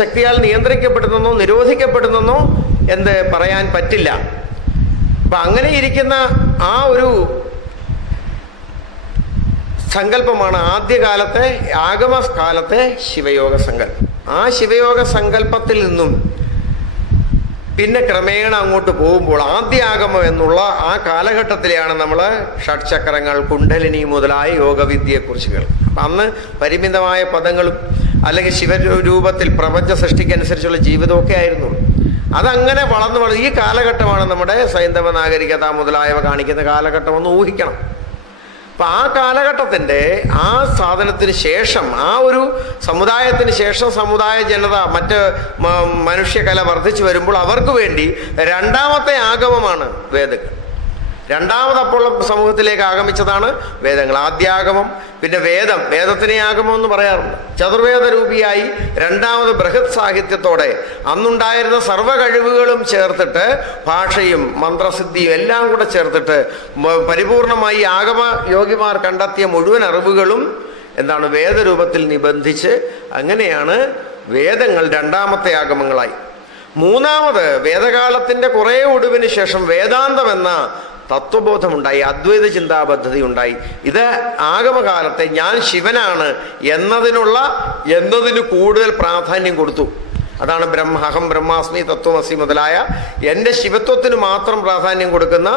ശക്തിയാൽ നിയന്ത്രിക്കപ്പെടുന്നെന്നോ നിരോധിക്കപ്പെടുന്നെന്നോ എന്ത് പറയാൻ പറ്റില്ല. അപ്പൊ അങ്ങനെ ഇരിക്കുന്ന ആ ഒരു സങ്കല്പമാണ് ആദ്യകാലത്തെ ആഗമകാലത്തെ ശിവയോഗ സങ്കല്പം. ആ ശിവയോഗ സങ്കല്പത്തിൽ നിന്നും പിന്നെ ക്രമേണ അങ്ങോട്ട് പോകുമ്പോൾ ആദ്യാഗമം എന്നുള്ള ആ കാലഘട്ടത്തിലെയാണ് നമ്മൾ ഷഡ്ചക്രങ്ങൾ കുണ്ടലിനി മുതലായ യോഗവിദ്യയെക്കുറിച്ച് കേൾക്കുന്നത്. അപ്പം അന്ന് പരിമിതമായ പദങ്ങളും അല്ലെങ്കിൽ ശിവരൂപത്തിൽ പ്രപഞ്ച സൃഷ്ടിക്കനുസരിച്ചുള്ള ജീവിതമൊക്കെ ആയിരുന്നു. അതങ്ങനെ വളർന്നു വളർന്നു. ഈ കാലഘട്ടമാണ് നമ്മുടെ സൈന്ധവ നാഗരികത മുതലായവ കാണിക്കുന്ന കാലഘട്ടമെന്ന് ഊഹിക്കണം. അപ്പൊ ആ കാലഘട്ടത്തിന്റെ ആ സാധനത്തിന് ശേഷം ആ ഒരു സമുദായത്തിന് ശേഷം സമുദായ ജനത മറ്റ് മനുഷ്യകല വർദ്ധിച്ചു വരുമ്പോൾ അവർക്ക് വേണ്ടി രണ്ടാമത്തെ ആഗമമാണ് വേദങ്ങൾ രണ്ടാമത് അപ്പോൾ സമൂഹത്തിലേക്ക് ആഗമിച്ചതാണ് വേദങ്ങൾ. ആദ്യാഗമം പിന്നെ വേദം. വേദത്തിനെ ആഗമം എന്ന് പറയാറുണ്ട്. ചതുർവേദ രൂപിയായി രണ്ടാമത് ബൃഹത് സാഹിത്യത്തോടെ അന്നുണ്ടായിരുന്ന സർവ കഴിവുകളും ചേർത്തിട്ട് ഭാഷയും മന്ത്രസിദ്ധിയും എല്ലാം കൂടെ ചേർത്തിട്ട് പരിപൂർണമായി ആഗമ യോഗിമാർ കണ്ടെത്തിയ മുഴുവൻ അറിവുകളും എന്താണ് വേദരൂപത്തിൽ നിബന്ധിച്ച് അങ്ങനെയാണ് വേദങ്ങൾ രണ്ടാമത്തെ ആഗമങ്ങളായി. മൂന്നാമത് വേദകാലത്തിന്റെ കുറേ ഒടുവിന് ശേഷം വേദാന്തം എന്ന തത്വബോധമുണ്ടായി അദ്വൈത ചിന്താപദ്ധതി ഉണ്ടായി ഇത് ആഗമകാലത്തെ ഞാൻ ശിവനാണ് എന്നതിനുള്ള എന്നതിന് കൂടുതൽ പ്രാധാന്യം കൊടുത്തു. അതാണ് ബ്രഹ്മഹം ബ്രഹ്മാസ്മി തത്വമസി മുതലായ എന്റെ ശിവത്വത്തിന് മാത്രം പ്രാധാന്യം കൊടുക്കുന്ന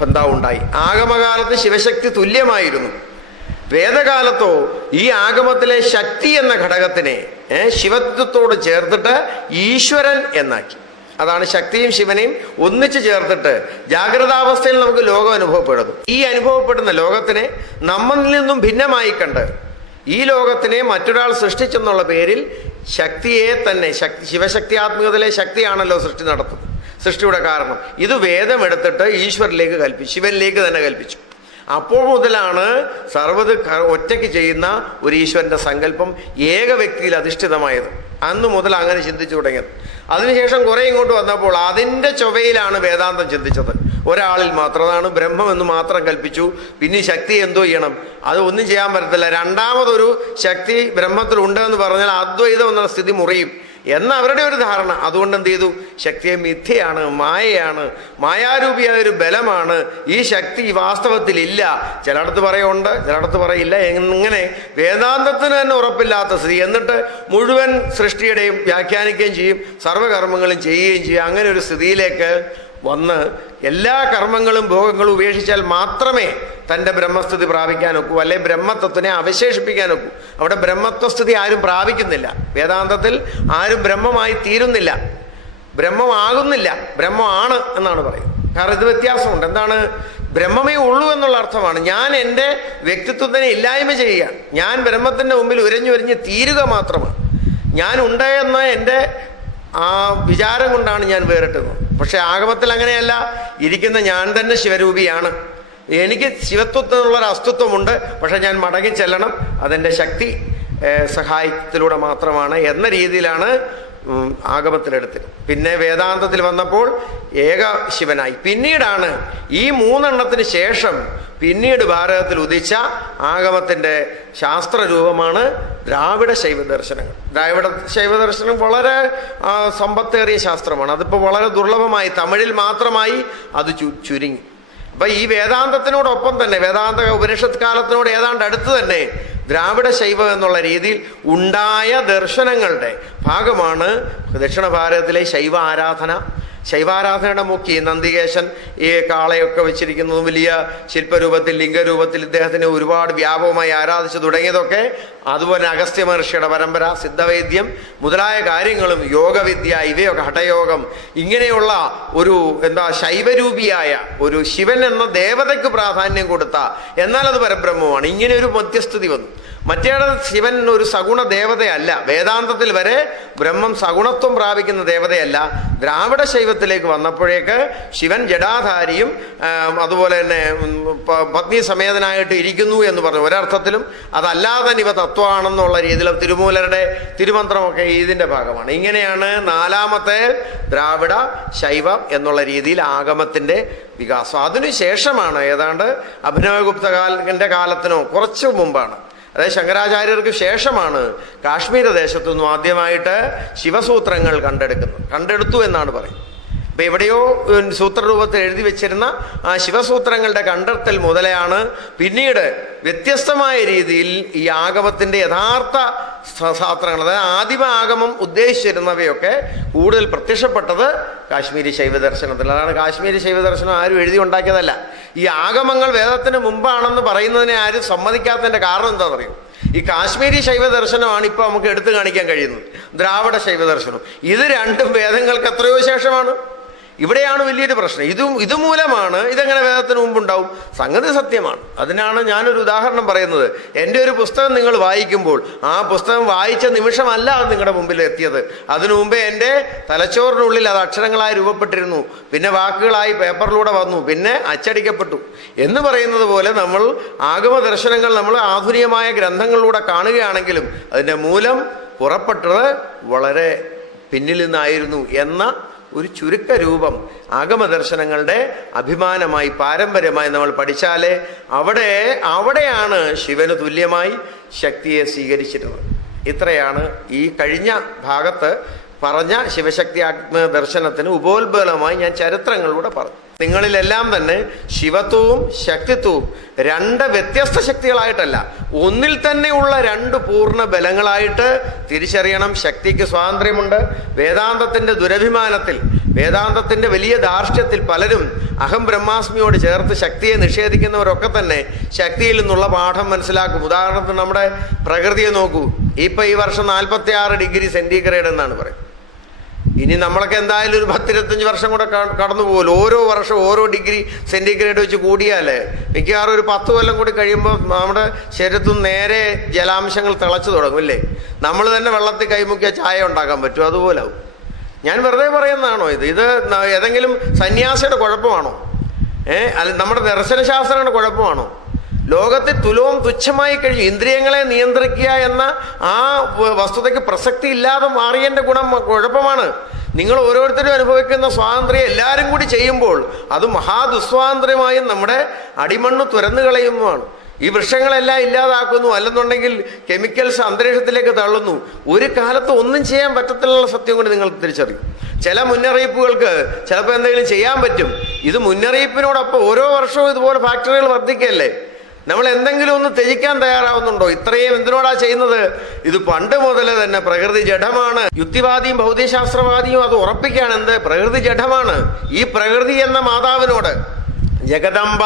ബന്ധാവുണ്ടായി. ആഗമകാലത്ത് ശിവശക്തി തുല്യമായിരുന്നു. വേദകാലത്തോ ഈ ആഗമത്തിലെ ശക്തി എന്ന ഘടകത്തിനെ ശിവത്വത്തോട് ചേർത്തിട്ട് ഈശ്വരൻ എന്നാക്കി. അതാണ് ശക്തിയും ശിവനെയും ഒന്നിച്ചു ചേർത്തിട്ട് ജാഗ്രതാവസ്ഥയിൽ നമുക്ക് ലോകം അനുഭവപ്പെടുന്നു. ഈ അനുഭവപ്പെടുന്ന ലോകത്തിനെ നമ്മളിൽ നിന്നും ഭിന്നമായി കണ്ട് ഈ ലോകത്തിനെ മറ്റൊരാൾ സൃഷ്ടിച്ചെന്നുള്ള പേരിൽ ശക്തിയെ തന്നെ ശക്തി ശിവശക്തി ആത്മീയതയിലെ ശക്തിയാണല്ലോ സൃഷ്ടി നടത്തുന്നത്. സൃഷ്ടിയുടെ കാരണം. ഇത് വേദം എടുത്തിട്ട് ഈശ്വരിലേക്ക് കൽപ്പിച്ചു ശിവനിലേക്ക് തന്നെ കൽപ്പിച്ചു. അപ്പോൾ മുതലാണ് സർവത് ഒറ്റയ്ക്ക് ചെയ്യുന്ന ഒരു ഈശ്വരന്റെ സങ്കല്പം ഏക വ്യക്തിയിൽ അധിഷ്ഠിതമായത്. അന്ന് മുതൽ അങ്ങനെ ചിന്തിച്ചു തുടങ്ങിയത് അതിനുശേഷം കുറെ ഇങ്ങോട്ട് വന്നപ്പോൾ അതിന്റെ ചൊവ്വയിലാണ് വേദാന്തം ചിന്തിച്ചത്. ഒരാളിൽ മാത്രം അതാണ് ബ്രഹ്മം എന്ന് മാത്രം കൽപ്പിച്ചു. പിന്നെ ശക്തി എന്തോ ചെയ്യണം. അത് ഒന്നും ചെയ്യാൻ പറ്റത്തില്ല. രണ്ടാമതൊരു ശക്തി ബ്രഹ്മത്തിൽ ഉണ്ട് എന്ന് പറഞ്ഞാൽ അദ്വൈതം എന്ന സ്ഥിതി മുറിയും. എന്ന അവരുടെ ഒരു ധാരണ. അതുകൊണ്ട് എന്ത് ചെയ്തു? ശക്തിയെ മിഥ്യയാണ് മായയാണ് മായാരൂപിയായ ഒരു ബലമാണ്. ഈ ശക്തി വാസ്തവത്തിൽ ഇല്ല. ചിലയിടത്ത് പറയുണ്ട് ചിലയിടത്ത് പറയില്ല. എങ്ങനെ വേദാന്തത്തിന് തന്നെ ഉറപ്പില്ലാത്ത സ്ഥിതി. എന്നിട്ട് മുഴുവൻ സൃഷ്ടിയുടെയും വ്യാഖ്യാനിക്കുകയും ചെയ്യും സർവകർമ്മങ്ങളും ചെയ്യുകയും ചെയ്യും. അങ്ങനെ ഒരു സ്ഥിതിയിലേക്ക് വന്ന് എല്ലാ കർമ്മങ്ങളും ഭോഗങ്ങളും ഉപേക്ഷിച്ചാൽ മാത്രമേ തന്റെ ബ്രഹ്മസ്ഥിതി പ്രാപിക്കാനൊക്കൂ അല്ലെ ബ്രഹ്മത്വത്തിനെ അവശേഷിപ്പിക്കാനൊക്കൂ അവിടെ ബ്രഹ്മത്വസ്ഥിതി ആരും പ്രാപിക്കുന്നില്ല. വേദാന്തത്തിൽ ആരും ബ്രഹ്മമായി തീരുന്നില്ല. ബ്രഹ്മമാകുന്നില്ല. ബ്രഹ്മമാണ് എന്നാണ് പറയുന്നത്. കാരണം ഇത് വ്യത്യാസമുണ്ട്. എന്താണ്? ബ്രഹ്മമേ ഉള്ളൂ എന്നുള്ള അർത്ഥമാണ്. ഞാൻ എന്റെ വ്യക്തിത്വത്തിനെ ഇല്ലായ്മ ചെയ്യുക. ഞാൻ ബ്രഹ്മത്തിന്റെ മുമ്പിൽ ഉരഞ്ഞു ഉരഞ്ഞ് തീരുക മാത്രമാണ്. ഞാൻ ഉണ്ട് എന്ന എന്റെ ആ വിചാരം കൊണ്ടാണ് ഞാൻ വേറിട്ടുന്നത് പക്ഷെ ആഗമത്തിൽ അങ്ങനെയല്ല. ഇരിക്കുന്ന ഞാൻ തന്നെ ശിവരൂപിയാണ്. എനിക്ക് ശിവത്വത്തിനുള്ള ഒരു അസ്തിത്വമുണ്ട്. പക്ഷെ ഞാൻ മടങ്ങി ചെല്ലണം. അതെന്റെ ശക്തി സഹായത്തിലൂടെ മാത്രമാണ് എന്ന രീതിയിലാണ് ഉം, ആഗമത്തിലെടുത്തത് പിന്നെ വേദാന്തത്തിൽ വന്നപ്പോൾ ഏക ശിവനായി. പിന്നീടാണ് ഈ മൂന്നെണ്ണത്തിന് ശേഷം പിന്നീട് ഭാരതത്തിൽ ഉദിച്ച ആഗമത്തിന്റെ ശാസ്ത്രരൂപമാണ് ദ്രാവിഡ ശൈവ ദർശനങ്ങൾ ദ്രാവിഡ ശൈവ ദർശനം വളരെ സമ്പത്തേറിയ ശാസ്ത്രമാണ്. അതിപ്പോൾ വളരെ ദുർലഭമായി തമിഴിൽ മാത്രമായി അത് ചുരുങ്ങി. അപ്പൊ ഈ വേദാന്തത്തിനോടൊപ്പം തന്നെ വേദാന്ത ഉപനിഷത്ത് കാലത്തിനോട് ഏതാണ്ട് അടുത്ത് തന്നെ ദ്രാവിഡ ശൈവം എന്നുള്ള രീതിയിൽ ഉണ്ടായ ദർശനങ്ങളുടെ ഭാഗമാണ് ദക്ഷിണ ഭാരതത്തിലെ ശൈവ ആരാധന ശൈവാരാധനയുടെ മുക്കി നന്ദികേശൻ ഈ കാളയൊക്കെ വെച്ചിരിക്കുന്നതും വലിയ ശില്പരൂപത്തിൽ ലിംഗരൂപത്തിൽ ഇദ്ദേഹത്തിനെ ഒരുപാട് വ്യാപകമായി ആരാധിച്ചു തുടങ്ങിയതൊക്കെ അതുപോലെ അഗസ്ത്യ മഹർഷിയുടെ പരമ്പര സിദ്ധവൈദ്യം മുതലായ കാര്യങ്ങളും യോഗവിദ്യ ഇവയൊക്കെ ഹഠയോഗം ഇങ്ങനെയുള്ള ഒരു എന്താ ശൈവരൂപിയായ ഒരു ശിവൻ എന്ന ദേവതയ്ക്ക് പ്രാധാന്യം കൊടുത്ത എന്നാൽ അത് പരബ്രഹ്മമാണ്. ഇങ്ങനെ ഒരു മധ്യസ്ഥിതി വന്നു. മറ്റേടെ ശിവൻ ഒരു സഗുണ ദേവതയല്ല. വേദാന്തത്തിൽ വരെ ബ്രഹ്മം സഗുണത്വം പ്രാപിക്കുന്ന ദേവതയല്ല. ദ്രാവിഡ ശൈവത്തിലേക്ക് വന്നപ്പോഴേക്ക് ശിവൻ ജഡാധാരിയും അതുപോലെ തന്നെ പത്നി സമേതനായിട്ട് ഇരിക്കുന്നു എന്ന് പറഞ്ഞു. ഒരർത്ഥത്തിലും അതല്ലാതെ ഇവ തത്വമാണെന്നുള്ള രീതിയിൽ തിരുമൂലരുടെ തിരുമന്ത്രമൊക്കെ ഇതിന്റെ ഭാഗമാണ്. ഇങ്ങനെയാണ് നാലാമത്തെ ദ്രാവിഡ ശൈവം എന്നുള്ള രീതിയിൽ ആഗമത്തിന്റെ വികാസം. അതിനുശേഷമാണ് ഏതാണ്ട് അഭിനവഗുപ്തകാലിന്റെ കാലത്തിനോ കുറച്ചു മുമ്പാണ്. അതായത് ശങ്കരാചാര്യർക്ക് ശേഷമാണ് കാശ്മീര ദേശത്തു നിന്നും ആദ്യമായിട്ട് ശിവസൂത്രങ്ങൾ കണ്ടെടുക്കുന്നത്. കണ്ടെടുത്തു എന്നാണ് പറയുന്നത്. ഇപ്പൊ എവിടെയോ സൂത്രരൂപത്തിൽ എഴുതി വെച്ചിരുന്ന ആ ശിവസൂത്രങ്ങളുടെ കണ്ടെത്തൽ മുതലെയാണ് പിന്നീട് വ്യത്യസ്തമായ രീതിയിൽ ഈ ആഗമത്തിന്റെ യഥാർത്ഥ ശാസ്ത്രങ്ങൾ അതായത് ആദിമ ആഗമം ഉദ്ദേശിച്ചിരുന്നവയൊക്കെ കൂടുതൽ പ്രത്യക്ഷപ്പെട്ടത് കാശ്മീരി ശൈവ ദർശനത്തിൽ. അതാണ് കാശ്മീരി ശൈവ ദർശനം ആരും എഴുതി ഉണ്ടാക്കിയതല്ല. ഈ ആഗമങ്ങൾ വേദത്തിന് മുമ്പാണെന്ന് പറയുന്നതിനെ ആരും സമ്മതിക്കാത്തതിന്റെ കാരണം എന്താണെന്ന് അറിയും ഈ കാശ്മീരി ശൈവ ദർശനമാണ് ഇപ്പൊ നമുക്ക് എടുത്തു കാണിക്കാൻ കഴിയുന്നത്. ദ്രാവിഡ ശൈവ ദർശനം. ഇത് രണ്ടും വേദങ്ങൾക്ക് എത്രയോ ശേഷമാണ്. ഇവിടെയാണ് വലിയൊരു പ്രശ്നം. ഇതും ഇതുമൂലമാണ് ഇതെങ്ങനെ വേദത്തിന് മുമ്പുണ്ടാവും? സംഗതി സത്യമാണ്. അതിനാണ് ഞാനൊരു ഉദാഹരണം പറയുന്നത്. എന്റെ ഒരു പുസ്തകം നിങ്ങൾ വായിക്കുമ്പോൾ ആ പുസ്തകം വായിച്ച നിമിഷമല്ല അത് നിങ്ങളുടെ മുമ്പിൽ എത്തിയത്. അതിനു മുമ്പേ എന്റെ തലച്ചോറിനുള്ളിൽ അത് അക്ഷരങ്ങളായി രൂപപ്പെട്ടിരുന്നു. പിന്നെ വാക്കുകളായി പേപ്പറിലൂടെ വന്നു. പിന്നെ അച്ചടിക്കപ്പെട്ടു. എന്ന് പറയുന്നത് പോലെ നമ്മൾ ആഗമ ദർശനങ്ങൾ നമ്മൾ ആധുനികമായ ഗ്രന്ഥങ്ങളിലൂടെ കാണുകയാണെങ്കിലും അതിന്റെ മൂലം പുറപ്പെട്ടത് വളരെ പിന്നിൽ നിന്നായിരുന്നു എന്ന ഒരു ചുരുക്ക രൂപം ആഗമദർശനങ്ങളുടെ അഭിമാനമായി പാരമ്പര്യമായി നമ്മൾ പഠിച്ചാലേ അവിടെ അവിടെയാണ് ശിവന് തുല്യമായി ശക്തിയെ സ്വീകരിച്ചിരുന്നത് ഇത്രയാണ് ഈ കഴിഞ്ഞ ഭാഗത്ത് പറഞ്ഞ ശിവശക്തി ആത്മ ആത്മദർശനത്തിന് ഉപോത്ബലമായി ഞാൻ ചരിത്രങ്ങളിലൂടെ പറഞ്ഞു. നിങ്ങളിലെല്ലാം തന്നെ ശിവത്വവും ശക്തിത്വവും രണ്ട് വ്യത്യസ്ത ശക്തികളായിട്ടല്ല ഒന്നിൽ തന്നെയുള്ള രണ്ട് പൂർണ ബലങ്ങളായിട്ട് തിരിച്ചറിയണം. ശക്തിക്ക് സ്വാതന്ത്ര്യമുണ്ട്. വേദാന്തത്തിന്റെ ദുരഭിമാനത്തിൽ വേദാന്തത്തിന്റെ വലിയ ദാർഷ്ട്യത്തിൽ പലരും അഹം ബ്രഹ്മാസ്മിയോട് ചേർത്ത് ശക്തിയെ നിഷേധിക്കുന്നവരൊക്കെ തന്നെ ശക്തിയിൽ നിന്നുള്ള പാഠം മനസ്സിലാക്കും. ഉദാഹരണത്തിന് നമ്മുടെ പ്രകൃതിയെ നോക്കൂ. ഇപ്പൊ ഈ വർഷം നാൽപ്പത്തി ഡിഗ്രി സെന്റിഗ്രേഡ് എന്നാണ് പറയുന്നത്. ഇനി നമ്മളൊക്കെ എന്തായാലും ഒരു പത്തിരുപത്തഞ്ച് വർഷം കൂടെ കടന്നു പോകുമല്ലോ ഓരോ വർഷം ഓരോ ഡിഗ്രി സെന്റിഗ്രേഡ് വെച്ച് കൂടിയാലേ മിക്കവാറും ഒരു പത്ത് കൊല്ലം കൂടി കഴിയുമ്പോൾ നമ്മുടെ ശരീരത്തിൽ നേരെ ജലാംശങ്ങൾ തിളച്ചു തുടങ്ങും അല്ലേ നമ്മൾ തന്നെ വെള്ളത്തിൽ കൈമുക്കിയ ചായ ഉണ്ടാക്കാൻ പറ്റും അതുപോലെ ആവും. ഞാൻ വെറുതെ പറയുന്നതാണോ ഇത്? ഇത് ഏതെങ്കിലും സന്യാസിയുടെ കുഴപ്പമാണോ? ഏഹ് അല്ല നമ്മുടെ ദർശനശാസ്ത്രങ്ങളുടെ കുഴപ്പമാണോ? ലോകത്തിൽ തുലവും തുച്ഛമായി കഴിഞ്ഞു. ഇന്ദ്രിയങ്ങളെ നിയന്ത്രിക്കുക എന്ന ആ വസ്തുതയ്ക്ക് പ്രസക്തി ഇല്ലാതെ മാറിയന്റെ ഗുണം കുഴപ്പമാണ്. നിങ്ങൾ ഓരോരുത്തരും അനുഭവിക്കുന്ന സ്വാതന്ത്ര്യം എല്ലാവരും കൂടി ചെയ്യുമ്പോൾ അത് മഹാദുസ്വാതന്ത്ര്യമായും നമ്മുടെ അടിമണ്ണ് തുരന്നു കളയുന്നതാണ്. ഈ വൃക്ഷങ്ങളെല്ലാം ഇല്ലാതാക്കുന്നു. അല്ലെന്നുണ്ടെങ്കിൽ കെമിക്കൽസ് അന്തരീക്ഷത്തിലേക്ക് തള്ളുന്നു. ഒരു കാലത്ത് ഒന്നും ചെയ്യാൻ പറ്റത്തില്ല സത്യം കൊണ്ട് നിങ്ങൾ തിരിച്ചറിയും. ചില മുന്നറിയിപ്പുകൾക്ക് ചിലപ്പോൾ എന്തെങ്കിലും ചെയ്യാൻ പറ്റും. ഇത് മുന്നറിയിപ്പിനോടൊപ്പം ഓരോ വർഷവും ഇതുപോലെ ഫാക്ടറികൾ വർദ്ധിക്കല്ലേ നമ്മൾ എന്തെങ്കിലും ഒന്ന് ത്യജിക്കാൻ തയ്യാറാവുന്നുണ്ടോ? ഇത്രയും എന്തിനോടാ ചെയ്യുന്നത്? ഇത് പണ്ട് മുതലേ തന്നെ പ്രകൃതി ജഡമാണ്. യുക്തിവാദിയും ഭൗതികശാസ്ത്രവാദിയും അത് ഉറപ്പിക്കുകയാണ് എന്ത്? പ്രകൃതി ജഡമാണ്. ഈ പ്രകൃതി എന്ന മാതാവിനോട്. ജഗദംബ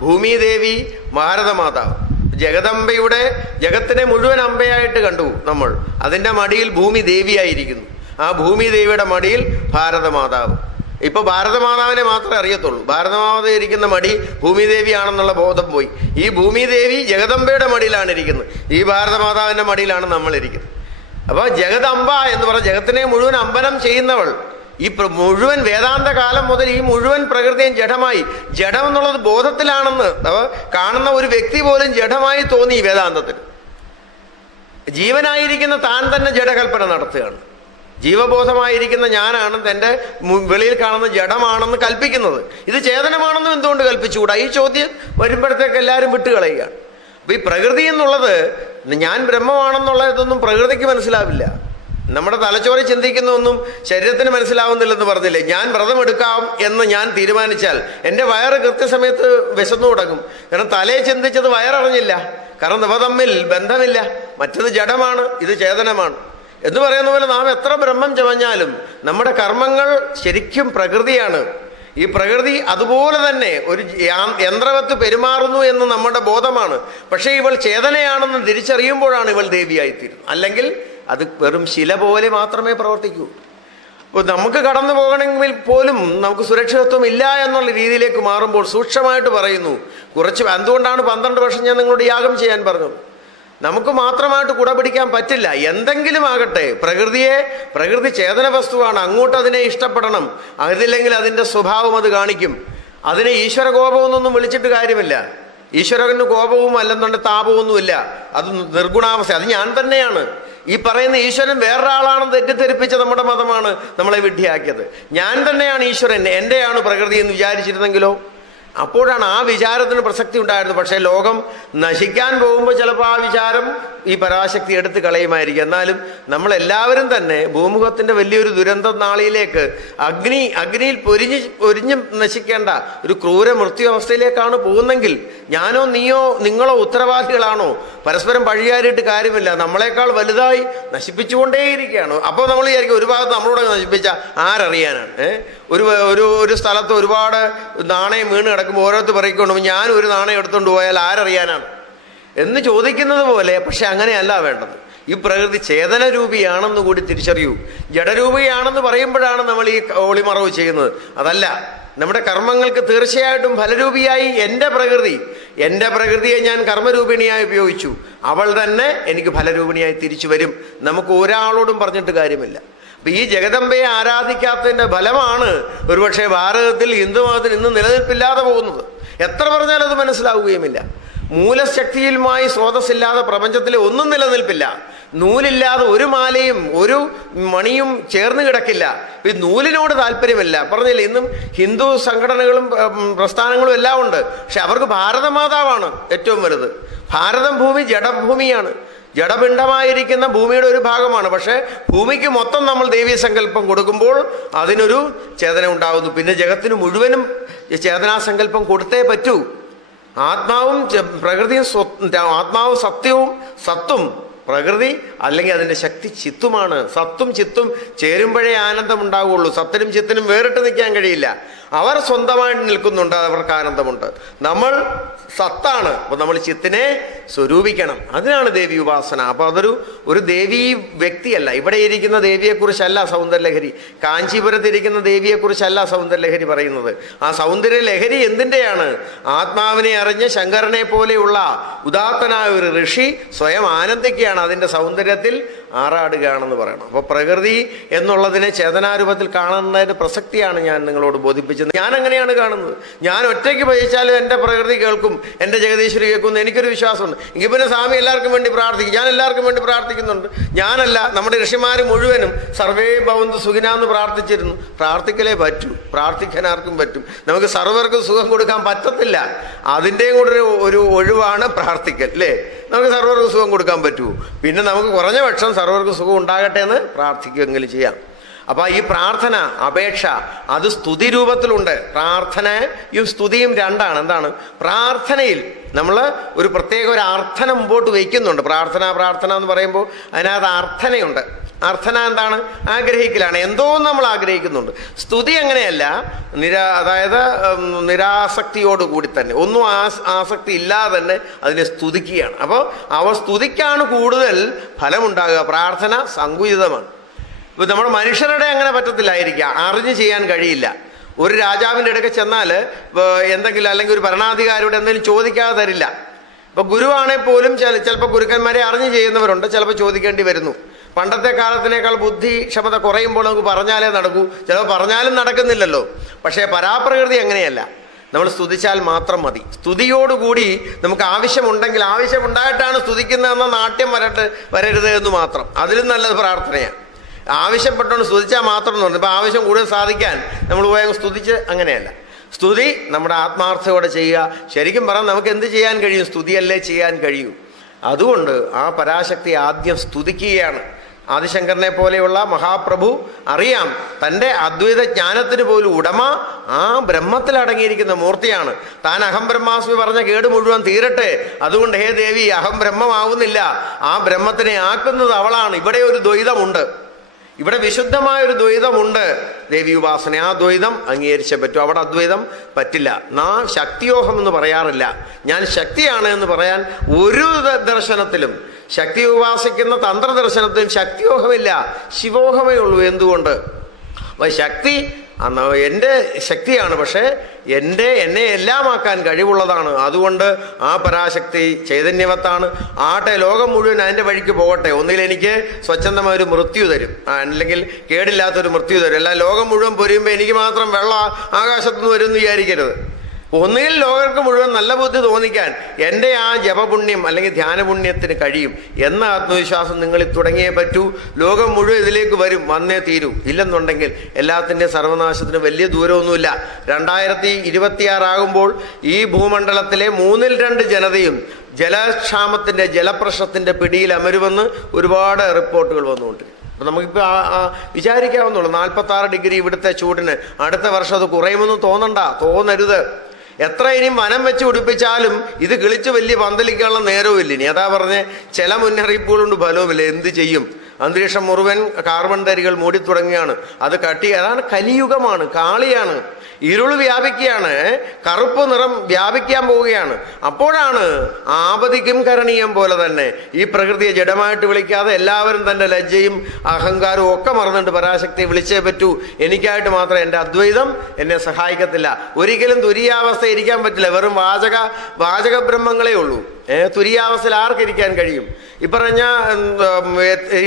ഭൂമിദേവി ഭാരതമാതാവ്. ജഗദംബയുടെ ജഗത്തിനെ മുഴുവൻ അമ്പയായിട്ട് കണ്ടു നമ്മൾ. അതിന്റെ മടിയിൽ ഭൂമി ദേവിയായിരിക്കുന്നു ആ ഭൂമി ദേവിയുടെ മടിയിൽ ഭാരതമാതാവ്. ഇപ്പൊ ഭാരതമാതാവിനെ മാത്രമേ അറിയത്തുള്ളൂ. ഭാരതമാതാവ് ഇരിക്കുന്ന മടി ഭൂമിദേവിയാണെന്നുള്ള ബോധം പോയി. ഈ ഭൂമിദേവി ജഗദംബയുടെ മടിയിലാണ് ഇരിക്കുന്നത്. ഈ ഭാരതമാതാവിന്റെ മടിയിലാണ് നമ്മൾ ഇരിക്കുന്നത്. അപ്പൊ ജഗദംബ എന്ന് പറഞ്ഞ ജഗത്തിനെ മുഴുവൻ അമ്പനം ചെയ്യുന്നവൾ. ഈ മുഴുവൻ വേദാന്ത കാലം മുതൽ ഈ മുഴുവൻ പ്രകൃതിയും ജഡമായി. ജഡം എന്നുള്ളത് ബോധത്തിലാണെന്ന് കാണുന്ന ഒരു വ്യക്തി പോലും ജഡമായി തോന്നി വേദാന്തത്തിൽ. ജീവനായിരിക്കുന്ന താൻ തന്നെ ജഡകൽപ്പന നടത്തുകയാണ്. ജീവബോധമായിരിക്കുന്ന ഞാനാണ് എന്റെ വെളിയിൽ കാണുന്ന ജഡമാണെന്ന് കൽപ്പിക്കുന്നത്. ഇത് ചേതനമാണെന്നും എന്തുകൊണ്ട് കൽപ്പിച്ചുകൂടാ? ഈ ചോദ്യം വരുമ്പോഴത്തേക്ക് എല്ലാവരും വിട്ടുകളയുകയാണ് അപ്പൊ ഈ പ്രകൃതി എന്നുള്ളത് ഞാൻ ബ്രഹ്മമാണെന്നുള്ള ഇതൊന്നും പ്രകൃതിക്ക് മനസ്സിലാവില്ല. നമ്മുടെ തലച്ചോറി ചിന്തിക്കുന്ന ഒന്നും ശരീരത്തിന് മനസ്സിലാവുന്നില്ലെന്ന് പറഞ്ഞില്ലേ? ഞാൻ വ്രതം എടുക്കാം എന്ന് ഞാൻ തീരുമാനിച്ചാൽ എന്റെ വയറ് കൃത്യസമയത്ത് വിശന്നു തുടങ്ങും. കാരണം തലയെ ചിന്തിച്ചത് വയററിഞ്ഞില്ല. കാരണം ഇവ തമ്മിൽ ബന്ധമില്ല. മറ്റത് ജഡമാണ് ഇത് ചേതനമാണ്. എന്ന് പറയുന്ന പോലെ നാം എത്ര ബ്രഹ്മം ചമഞ്ഞാലും നമ്മുടെ കർമ്മങ്ങൾ ശരിക്കും പ്രകൃതിയാണ്. ഈ പ്രകൃതി അതുപോലെ തന്നെ ഒരു യന്ത്രവത്ത് പെരുമാറുന്നു എന്ന് നമ്മുടെ ബോധമാണ്. പക്ഷേ ഇവൾ ചേതനയാണെന്ന് തിരിച്ചറിയുമ്പോഴാണ് ഇവൾ ദേവിയായിത്തീരുന്നത്. അല്ലെങ്കിൽ അത് വെറും ശില പോലെ മാത്രമേ പ്രവർത്തിക്കൂ. അപ്പോൾ നമുക്ക് കടന്നു പോകണമെങ്കിൽ പോലും നമുക്ക് സുരക്ഷിതത്വം ഇല്ല എന്നുള്ള രീതിയിലേക്ക് മാറുമ്പോൾ സൂക്ഷ്മമായിട്ട് പറയുന്നു. കുറച്ച് എന്തുകൊണ്ടാണ് പന്ത്രണ്ട് വർഷം ഞാൻ നിങ്ങളോട് യാഗം ചെയ്യാൻ പറഞ്ഞത് നമുക്ക് മാത്രമായിട്ട് കുട പിടിക്കാൻ പറ്റില്ല. എന്തെങ്കിലും ആകട്ടെ. പ്രകൃതിയെ പ്രകൃതി ചേതന വസ്തുവാണ്. അങ്ങോട്ട് അതിനെ ഇഷ്ടപ്പെടണം. അതില്ലെങ്കിൽ അതിന്റെ സ്വഭാവം അത് കാണിക്കും. അതിനെ ഈശ്വര കോപമെന്നൊന്നും വിളിച്ചിട്ട് കാര്യമില്ല. ഈശ്വരന് കോപവും അല്ലെന്നുണ്ടെങ്കിൽ താപമൊന്നുമില്ല അത് നിർഗുണാവസ്ഥ. അത് ഞാൻ തന്നെയാണ്. ഈ പറയുന്ന ഈശ്വരൻ വേറൊരാളാണെന്ന് തെറ്റിദ്ധരിപ്പിച്ച നമ്മുടെ മതമാണ് നമ്മളെ വിഡ്ഢിയാക്കിയത്. ഞാൻ തന്നെയാണ് ഈശ്വരൻ. എന്റെയാണ് പ്രകൃതി എന്ന് വിചാരിച്ചിരുന്നെങ്കിലോ? അപ്പോഴാണ് ആ വിചാരത്തിന് പ്രസക്തി ഉണ്ടായിരുന്നത്. പക്ഷേ ലോകം നശിക്കാൻ പോകുമ്പോൾ ചിലപ്പോൾ ആ വിചാരം ഈ പരാശക്തി എടുത്ത് കളയുമായിരിക്കും. എന്നാലും നമ്മളെല്ലാവരും തന്നെ ഭൂമുഖത്തിന്റെ വലിയൊരു ദുരന്ത നാളിയിലേക്ക് അഗ്നി അഗ്നിയിൽ പൊരിഞ്ഞ് പൊരിഞ്ഞ് നശിക്കേണ്ട ഒരു ക്രൂര മൃത്യു അവസ്ഥയിലേക്കാണ് പോകുന്നെങ്കിൽ ഞാനോ നീയോ നിങ്ങളോ ഉത്തരവാദികളാണോ? പരസ്പരം പഴിയാറിയിട്ട് കാര്യമില്ല. നമ്മളെക്കാൾ വലുതായി നശിപ്പിച്ചുകൊണ്ടേയിരിക്കുകയാണ്. അപ്പോൾ നമ്മൾ വിചാരിക്കും ഒരു ഭാഗത്ത് നമ്മളോട് നശിപ്പിച്ച ആരറിയാനാണ്? ഒരു ഒരു ഒരു സ്ഥലത്ത് ഒരുപാട് നാണയം വീണ് കിടക്കുമ്പോൾ ഓരോരുത്തർ പറയിക്കൊണ്ട് ഞാൻ ഒരു നാണയം എടുത്തുകൊണ്ട് പോയാൽ ആരറിയാനാണ്? എന്ന് ചോദിക്കുന്നത് പോലെ പക്ഷെ അങ്ങനെയല്ല വേണ്ടത്. ഈ പ്രകൃതി ചേതന രൂപിയാണെന്ന് കൂടി തിരിച്ചറിയൂ. ജഡരൂപിയാണെന്ന് പറയുമ്പോഴാണ് നമ്മൾ ഈ ഒളിമറവ് ചെയ്യുന്നത്. അതല്ല നമ്മുടെ കർമ്മങ്ങൾക്ക് തീർച്ചയായിട്ടും ഫലരൂപിയായി എന്റെ പ്രകൃതി. എന്റെ പ്രകൃതിയെ ഞാൻ കർമ്മരൂപിണിയായി ഉപയോഗിച്ചു. അവൾ തന്നെ എനിക്ക് ഫലരൂപിണിയായി തിരിച്ചു വരും. നമുക്ക് ഒരാളോടും പറഞ്ഞിട്ട് കാര്യമില്ല. ഈ ജഗദമ്പയെ ആരാധിക്കാത്തതിന്റെ ഫലമാണ് ഒരുപക്ഷെ ഭാരതത്തിൽ ഹിന്ദുമതത്തിൽ ഇന്ന് നിലനിൽപ്പില്ലാതെ പോകുന്നത്. എത്ര പറഞ്ഞാലും അത് മനസ്സിലാവുകയുമില്ല. മൂലശക്തിയിലുമായി സ്രോതസ്സില്ലാതെ പ്രപഞ്ചത്തിൽ ഒന്നും നിലനിൽപ്പില്ല. നൂലില്ലാതെ ഒരു മാലയും ഒരു മണിയും ചേർന്ന് കിടക്കില്ല. ഈ നൂലിനോട് താല്പര്യമില്ല. പറഞ്ഞില്ല ഇന്നും ഹിന്ദു സംഘടനകളും പ്രസ്ഥാനങ്ങളും എല്ലാം ഉണ്ട്. പക്ഷെ അവർക്ക് ഭാരതമാതാവാണ് ഏറ്റവും വലുത്. ഭാരതം ഭൂമി ജഡഭൂമിയാണ്. ജഡപിണ്ഡമായിരിക്കുന്ന ഭൂമിയുടെ ഒരു ഭാഗമാണ്. പക്ഷേ ഭൂമിക്ക് മൊത്തം നമ്മൾ ദൈവീയ സങ്കല്പം കൊടുക്കുമ്പോൾ അതിനൊരു ചേതന ഉണ്ടാകുന്നു. പിന്നെ ജഗത്തിന് മുഴുവനും ചേതനാസങ്കല്പം കൊടുത്തേ പറ്റൂ. ആത്മാവും പ്രകൃതിയും ആത്മാവും സത്യവും സത്തും പ്രകൃതി അല്ലെങ്കിൽ അതിന്റെ ശക്തി ചിത്തുമാണ്. സത്തും ചിത്തും ചേരുമ്പോഴേ ആനന്ദം ഉണ്ടാവുകയുള്ളൂ സത്തിനും ചിത്തിനും വേറിട്ട് നിൽക്കാൻ കഴിയില്ല. അവർ സ്വന്തമായിട്ട് നിൽക്കുന്നുണ്ട് അവർക്ക് ആനന്ദമുണ്ട്. നമ്മൾ സത്താണ്. അപ്പൊ നമ്മൾ ചിത്തിനെ സ്വരൂപിക്കണം. അതിനാണ് ദേവി ഉപാസന. അപ്പൊ അതൊരു ഒരു ദേവി വ്യക്തിയല്ല. ഇവിടെ ഇരിക്കുന്ന ദേവിയെക്കുറിച്ചല്ല സൗന്ദര്യലഹരി. കാഞ്ചീപുരത്ത് ഇരിക്കുന്ന ദേവിയെക്കുറിച്ചല്ല സൗന്ദര്യലഹരി പറയുന്നത്. ആ സൗന്ദര്യലഹരി എന്തിന്റെയാണ് ആത്മാവിനെ അറിഞ്ഞ് ശങ്കരനെ പോലെയുള്ള ഉദാത്തനായ ഒരു ഋഷി സ്വയം ആനന്ദിക്കുകയാണ്. അതിന്റെ സൗന്ദര്യത്തിൽ ആറാടുകയാണെന്ന് പറയണം. അപ്പോൾ പ്രകൃതി എന്നുള്ളതിനെ ചേതനാരൂപത്തിൽ കാണുന്നതിന്റെ പ്രസക്തിയാണ് ഞാൻ നിങ്ങളോട് ബോധിപ്പിച്ചത്. ഞാൻ അങ്ങനെയാണ് കാണുന്നത്. ഞാൻ ഒറ്റയ്ക്ക് ഭജിച്ചാലും എന്റെ പ്രകൃതി കേൾക്കും എന്റെ ജഗദീശ്വരി കേൾക്കും എനിക്കൊരു വിശ്വാസമുണ്ട്. എങ്കിൽ പിന്നെ സ്വാമി എല്ലാവർക്കും വേണ്ടി പ്രാർത്ഥിക്കും. ഞാൻ എല്ലാവർക്കും വേണ്ടി പ്രാർത്ഥിക്കുന്നുണ്ട്. ഞാനല്ല നമ്മുടെ ഋഷിമാർ മുഴുവനും സർവേ ഭവന്ത് സുഖിന എന്ന് പ്രാർത്ഥിച്ചിരുന്നു. പ്രാർത്ഥിക്കലേ പറ്റൂ. പ്രാർത്ഥിക്കാൻ ആർക്കും പറ്റും. നമുക്ക് സർവർക്കും സുഖം കൊടുക്കാൻ പറ്റത്തില്ല. അതിന്റെയും കൂടെ ഒരു ഒഴിവാണ് പ്രാർത്ഥിക്കൽ അല്ലേ? നമുക്ക് സർവർക്കും സുഖം കൊടുക്കാൻ പറ്റൂ. പിന്നെ നമുക്ക് കുറഞ്ഞ പക്ഷം സർവർക്കും സുഖം ഉണ്ടാകട്ടെ എന്ന് പ്രാർത്ഥിക്കുമെങ്കിലും ചെയ്യാം. അപ്പൊ ഈ പ്രാർത്ഥന അപേക്ഷ അത് സ്തുതി രൂപത്തിലുണ്ട്. പ്രാർത്ഥനയും സ്തുതിയും രണ്ടാണ്. എന്താണ്? പ്രാർത്ഥനയിൽ നമ്മൾ ഒരു പ്രത്യേക ഒരു അർത്ഥന മുമ്പോട്ട് വയ്ക്കുന്നുണ്ട്. പ്രാർത്ഥന പ്രാർത്ഥന എന്ന് പറയുമ്പോൾ അതിനകത്ത് അർത്ഥനയുണ്ട്. അർത്ഥന എന്താണ് ആഗ്രഹിക്കലാണ്. എന്തോ നമ്മൾ ആഗ്രഹിക്കുന്നുണ്ട്. സ്തുതി അങ്ങനെയല്ല നിരാ അതായത് നിരാസക്തിയോടുകൂടി തന്നെ. ഒന്നും ആസ് ആസക്തി ഇല്ലാതെ തന്നെ അതിനെ സ്തുതിക്കുകയാണ്. അപ്പോൾ അവ സ്തുതിക്കാണ് കൂടുതൽ ഫലമുണ്ടാകുക. പ്രാർത്ഥന സങ്കുചിതമാണ്. ഇപ്പം നമ്മുടെ മനുഷ്യരുടെ അങ്ങനെ പറ്റത്തില്ലായിരിക്കുക അറിഞ്ഞ് ചെയ്യാൻ കഴിയില്ല. ഒരു രാജാവിന്റെ ഇടയ്ക്ക് ചെന്നാൽ എന്തെങ്കിലും അല്ലെങ്കിൽ ഒരു ഭരണാധികാരിയുടെ എന്തെങ്കിലും ചോദിക്കാതെ തരില്ല. ഇപ്പൊ ഗുരുവാണെ പോലും ചില ചിലപ്പോൾ ഗുരുക്കന്മാരെ അറിഞ്ഞു ചെയ്യുന്നവരുണ്ട് ചിലപ്പോൾ ചോദിക്കേണ്ടി വരുന്നു. പണ്ടത്തെ കാലത്തിനേക്കാൾ ബുദ്ധി ക്ഷമത കുറയുമ്പോൾ നമുക്ക് പറഞ്ഞാലേ നടക്കൂ. ചിലപ്പോൾ പറഞ്ഞാലും നടക്കുന്നില്ലല്ലോ. പക്ഷേ പരാപ്രകൃതി അങ്ങനെയല്ല. നമ്മൾ സ്തുതിച്ചാൽ മാത്രം മതി. സ്തുതിയോടുകൂടി നമുക്ക് ആവശ്യമുണ്ടെങ്കിൽ ആവശ്യമുണ്ടായിട്ടാണ് സ്തുതിക്കുന്നതെന്ന നാട്യം വരട്ട് വരരുത് എന്ന് മാത്രം. അതിലും നല്ലത് പ്രാർത്ഥനയാണ്. ആവശ്യപ്പെട്ടുകൊണ്ട് സ്തുതിച്ചാൽ മാത്രം എന്ന് പറഞ്ഞു. ഇപ്പം ആവശ്യം കൂടുതൽ സാധിക്കാൻ നമ്മൾ പോയാൽ സ്തുതിച്ച് അങ്ങനെയല്ല. സ്തുതി നമ്മുടെ ആത്മാർത്ഥയോടെ ചെയ്യുക. ശരിക്കും പറഞ്ഞാൽ നമുക്ക് എന്ത് ചെയ്യാൻ കഴിയും? സ്തുതിയല്ലേ ചെയ്യാൻ കഴിയൂ. അതുകൊണ്ട് ആ പരാശക്തി ആദ്യം സ്തുതിക്കുകയാണ്. ആദിശങ്കരനെ പോലെയുള്ള മഹാപ്രഭു അറിയാം. തന്റെ അദ്വൈത ജ്ഞാനത്തിന് പോലും ഉടമ ആ ബ്രഹ്മത്തിൽ അടങ്ങിയിരിക്കുന്ന മൂർത്തിയാണ്. താൻ അഹം ബ്രഹ്മാസ്മി പറഞ്ഞ കേട് മുഴുവൻ തീരട്ടെ. അതുകൊണ്ട് ഹേ ദേവി അഹം ബ്രഹ്മമാവുന്നില്ല. ആ ബ്രഹ്മത്തിനെ ആക്കുന്നത് അവളാണ്. ഇവിടെ ഒരു ദ്വൈതമുണ്ട്. ഇവിടെ വിശുദ്ധമായ ഒരു ദ്വൈതമുണ്ട്. ദേവി ഉപാസന ആ ദ്വൈതം അംഗീകരിച്ചേ പറ്റൂ. അവിടെ അദ്വൈതം പറ്റില്ല. നാ ശക്തിയോഹം എന്ന് പറയാറില്ല. ഞാൻ ശക്തിയാണ് എന്ന് പറയാൻ ഒരു ദർശനത്തിലും ശക്തി ഉപാസിക്കുന്ന തന്ത്രദർശനത്തിലും ശക്തിയോഹമില്ല ശിവോഹമേ ഉള്ളൂ എന്തുകൊണ്ട്? അപ്പൊ ശക്തി എന്റെ ശക്തിയാണ് പക്ഷേ എന്റെ എന്നെ എല്ലാമാക്കാൻ കഴിവുള്ളതാണ്. അതുകൊണ്ട് ആ പരാശക്തി ചൈതന്യവത്താണ്. ആട്ടെ ലോകം മുഴുവൻ അതിന്റെ വഴിക്ക് പോകട്ടെ. ഒന്നുകിൽ എനിക്ക് സ്വച്ഛന്തമായ ഒരു മൃത്യു തരും. അല്ലെങ്കിൽ കേടില്ലാത്തൊരു മൃത്യു തരും. അല്ല ലോകം മുഴുവൻ പൊരിയുമ്പോൾ എനിക്ക് മാത്രം വെള്ളം ആകാശത്തുനിന്ന് വരും എന്ന് വിചാരിക്കരുത്. ഒന്നുകിൽ ലോകർക്ക് മുഴുവൻ നല്ല ബുദ്ധി തോന്നിക്കാൻ എന്റെ ആ ജപപുണ്യം അല്ലെങ്കിൽ ധ്യാനപുണ്യത്തിന് കഴിയും എന്ന ആത്മവിശ്വാസം നിങ്ങളിൽ തുടങ്ങിയേ പറ്റൂ. ലോകം മുഴുവൻ ഇതിലേക്ക് വരും വന്നേ തീരൂ. ഇല്ലെന്നുണ്ടെങ്കിൽ എല്ലാത്തിന്റെ സർവനാശത്തിന് വലിയ ദൂരമൊന്നുമില്ല. രണ്ടായിരത്തി ഇരുപത്തിയാറാകുമ്പോൾ ഈ ഭൂമണ്ഡലത്തിലെ മൂന്നിൽ രണ്ട് ജനതയും ജലക്ഷാമത്തിന്റെ ജലപ്രശ്നത്തിന്റെ പിടിയിൽ അമരുമെന്ന് ഒരുപാട് റിപ്പോർട്ടുകൾ വന്നുകൊണ്ട് അപ്പം നമുക്കിപ്പോൾ വിചാരിക്കാവുന്നുള്ളൂ നാൽപ്പത്തി ആറ് ഡിഗ്രി ഇവിടുത്തെ ചൂടിന് അടുത്ത വർഷം അത് കുറയുമെന്ന് തോന്നണ്ട തോന്നരുത്. എത്ര ഇനി വനം വെച്ച് പിടിപ്പിച്ചാലും ഇത് കിളിച്ച് വലിയ പന്തലിക്കാനുള്ള നേരവും ഇല്ല ഇനി അതാ പറഞ്ഞ് ചില മുന്നറിയിപ്പുകളുണ്ട് ഫലവുമില്ല എന്ത് ചെയ്യും? അന്തരീക്ഷം മുഴുവൻ കാർബൺ തരികൾ മൂടിത്തുടങ്ങുകയാണ്. അത് കട്ടി അതാണ് കലിയുഗമാണ് കാളിയാണ്. ഇരുൾ വ്യാപിക്കുകയാണ് കറുപ്പ് നിറം വ്യാപിക്കാൻ പോവുകയാണ്. അപ്പോഴാണ് ആപതിക്കും കരണീയം പോലെ തന്നെ ഈ പ്രകൃതിയെ ജഡമായിട്ട് വിളിക്കാതെ എല്ലാവരും തന്റെ ലജ്ജയും അഹങ്കാരവും ഒക്കെ മറന്നിട്ട് പരാശക്തിയെ വിളിച്ചേ പറ്റൂ. എനിക്കായിട്ട് മാത്രം എന്റെ അദ്വൈതം എന്നെ സഹായിക്കത്തില്ല. ഒരിക്കലും ദുരിയാവസ്ഥ ഇരിക്കാൻ പറ്റില്ല. വെറും വാചക വാചക ബ്രഹ്മങ്ങളേ ഉള്ളൂ. തുരിയാവസ്ഥയിൽ ആർക്കിരിക്കാൻ കഴിയും? ഇപ്പറഞ്ഞ